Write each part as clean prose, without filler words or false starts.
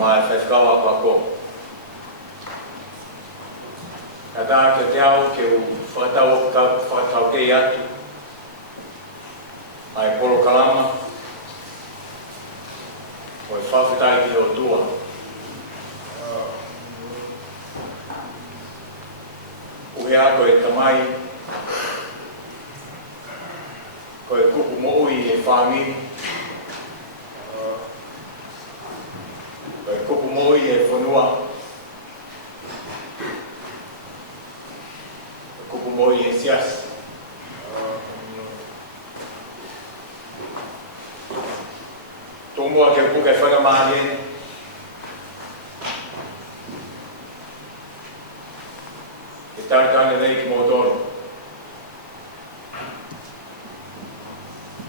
mai fai kawa kako. Kada ke te au ke u whatau kei atu. Ai polo kalama. O e whawhitai ki o tua. Uhe ako e tamai. Ko e kupu mo ui e whamiri. Ko e kupu mo ui e whanua. Kupu mo ui e sias. Tōmua ke puke whangamāne. E tātane rei ki mōtoro.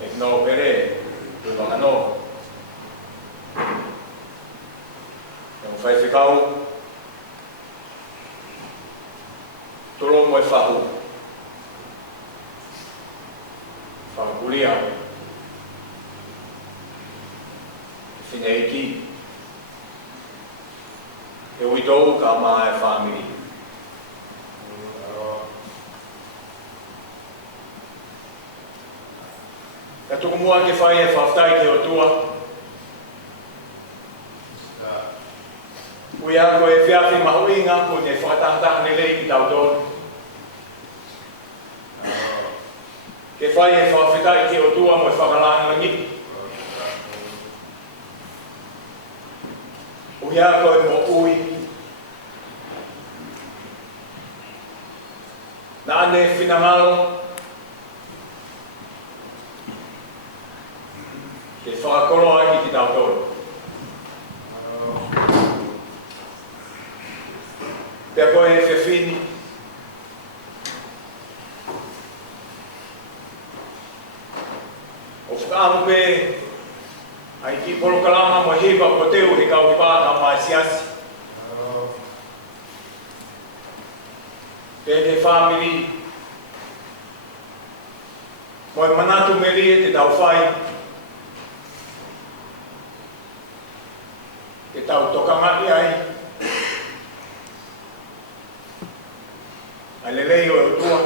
E no pere, e wakano. E mwhai whikau. Toro mo e whahu. Whakakuria. Whine iki. E uitou ka maa e whamiri. Ka tuku mua ke whai e whaftai ke o tua. Ui ako e whiawhi mahu inga ko ne whakatahataha ne lei ki tau tōru. Ke whai e whawhitai ke o tua mo e whakalanga ngipi. Ui ako e mo ui. Na ane whinangalo. Ke whakakolo aki ki tau tōru. Pea koe e whewhini. O whakaamu pe. Ai ki polo kalama mo hiwa ko teu he kau ki pāta mai siasi. Te whamiri. Mo e manatu meri e te tau whai. Te tau tokamati ai. Ai lelei o e tua.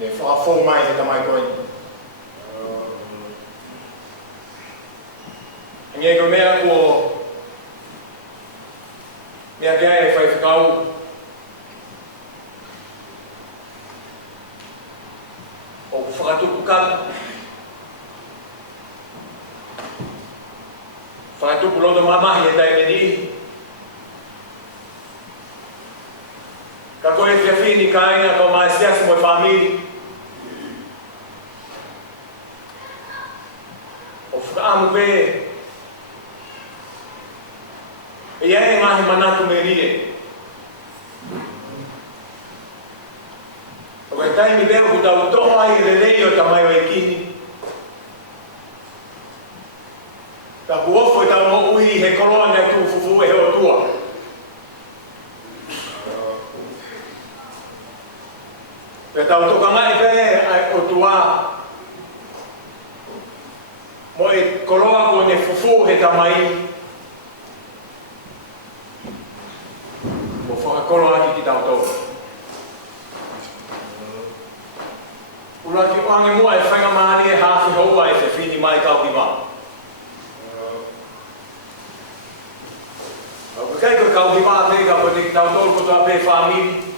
Le whakafou mai he tamai koe. Nge ko mea ko mea kia e whai whakau. O whakatuku kata. Whakatuku loto mamahi e tai meni. Ka koe te whini ka inga ko mai siasi mo e whamiri. O whakaamu pe. E iai ngahi manatu me rie. O kai taimi leo ku tau toho ai re rei o tamai o e kini. Ka ku ofo e tau mo ui he koloa nei ku fufu e he o tua. Pe tau toka ngai pe o tua. Mo e koloa ko ne fufu he tamai. Mo whakakolo aki ki tau tau. Ura ki oange mua e whainga maani e hawhi hoa e te whini mai kau ki maa. Au kai koe kau ki maa te ka po te ki tau tau kotoa pe whamiri.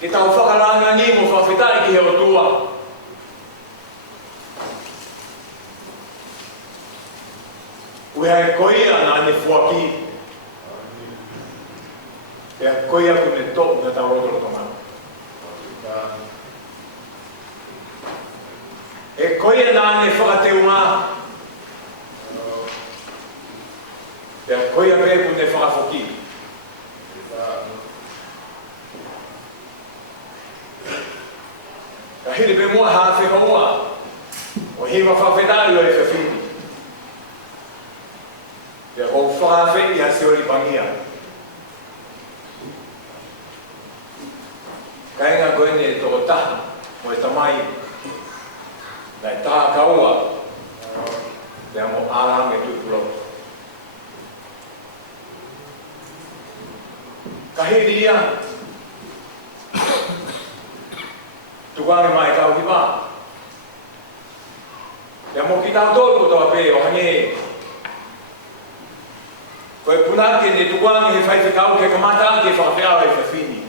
Ke tau whakaranga ni mo whawhitai ki he o tua. Ue hai koia na ne fuaki. E koia ku ne tō na tau roto roto mana. E koia na ne whakateu mā. E koia pe ku ne whakafoki. Ka hiri pe mua hawhi hoa. O hiwa whawhetai o e whawhini. Te hou whakawhi a seori pangia. Ka inga koe ne toko taha mo e tamai. Nai tā kaua. Te amo ala me tukulo. Kahiri ia. Tukuangi mai kau ki pā. Te amo ki tau tōku toa pē o hange. Koe punake ne tukuangi he whai whikau ke kamata ke whakawhia e whawhini.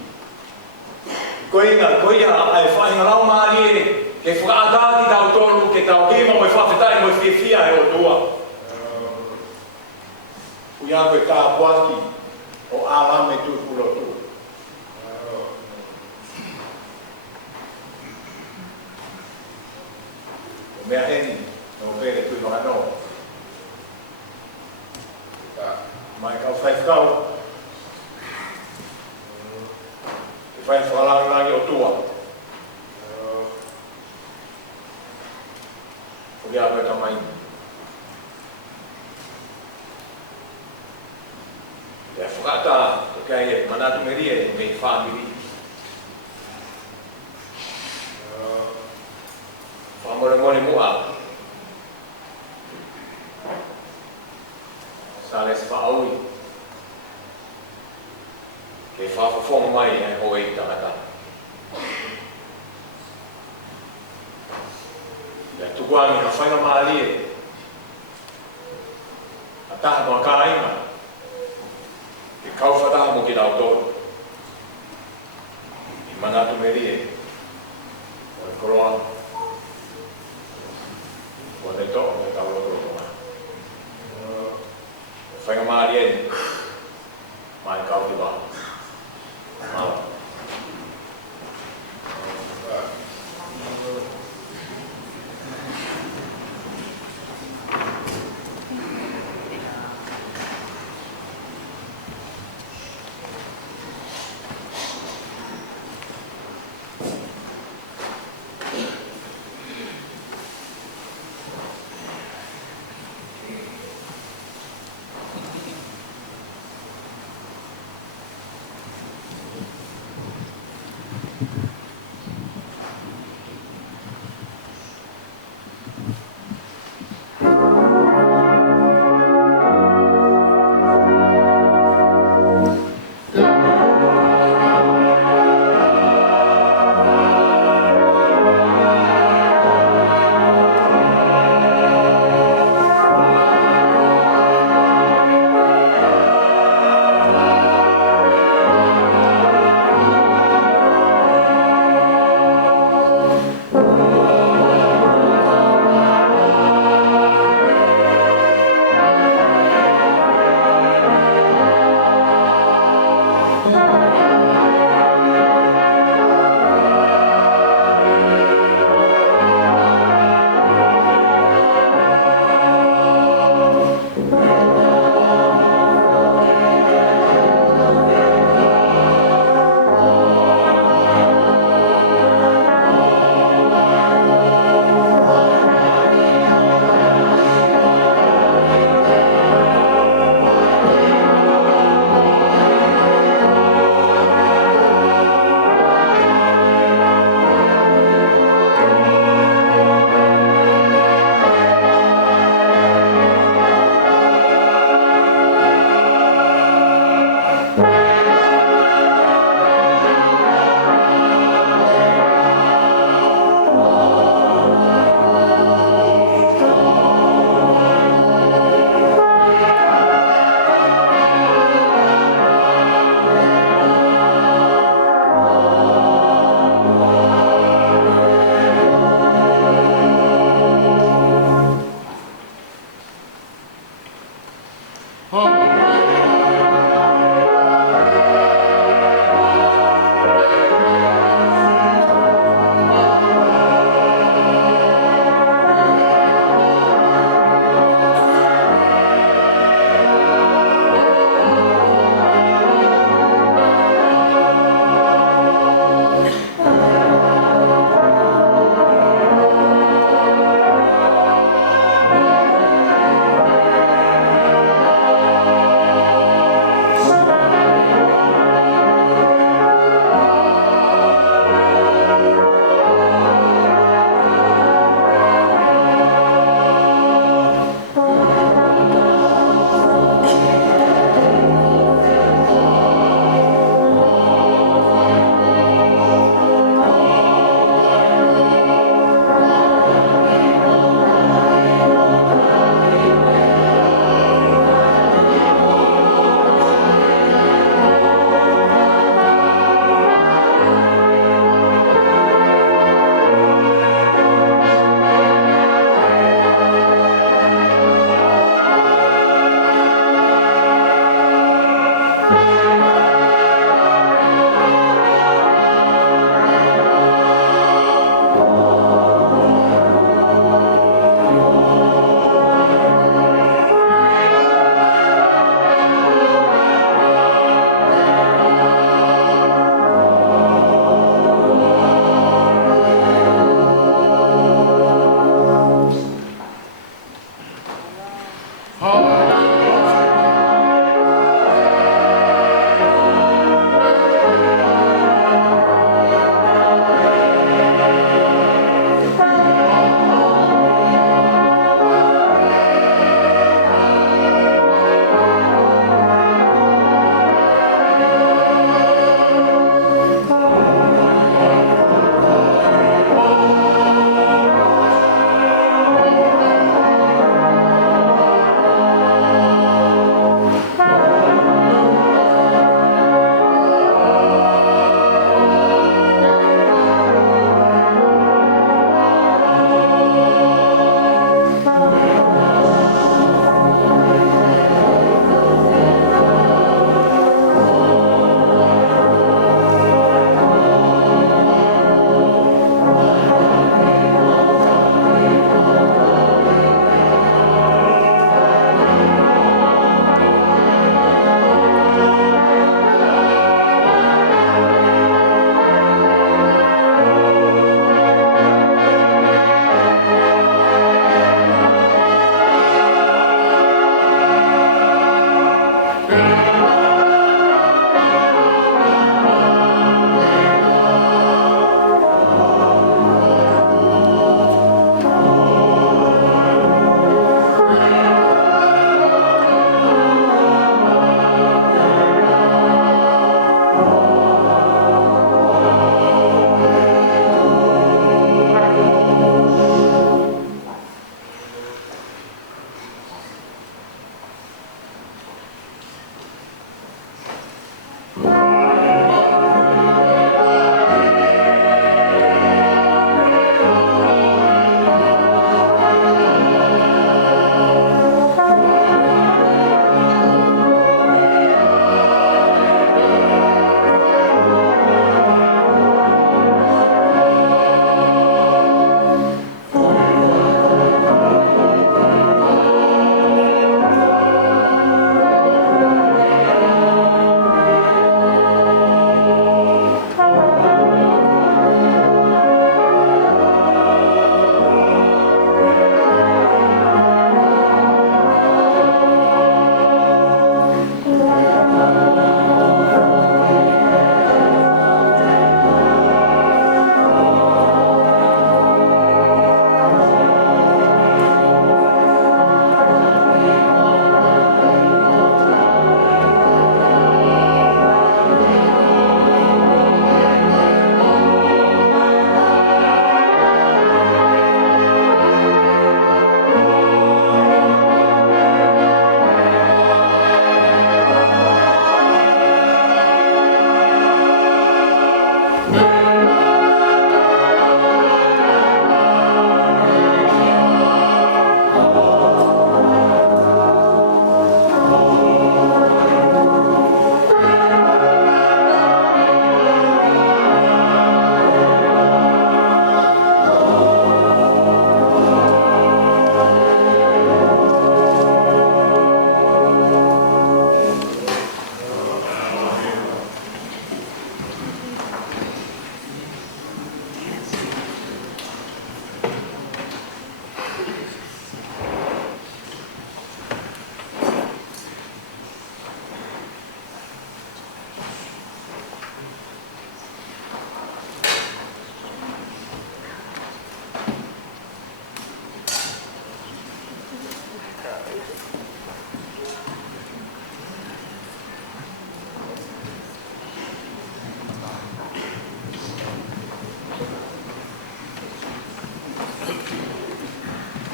Koe inga, koe ia ai whahinga lau maari e. Ke whakaatati tau tōru ke tau hima mo e whawhetai mo e whiwhia e o tua. Uia koe tā puaki o ālame tūkulo tū. O mea heni, no pere tui whakano. Mai kau whaifkau. Ke whai whakalangi o tua. Uia koe tamai. Te whakata, o kia e manatu meria e mei whamiri. Whamore mua. Sales whaaui. Ke whawhawhonga mai e hoe i tangata. Ia tukuangi ka whainga maali e. A taha mua ka inga. Ke kauwhataha mo ki rau tōru. I manatu meri e. O e koroa.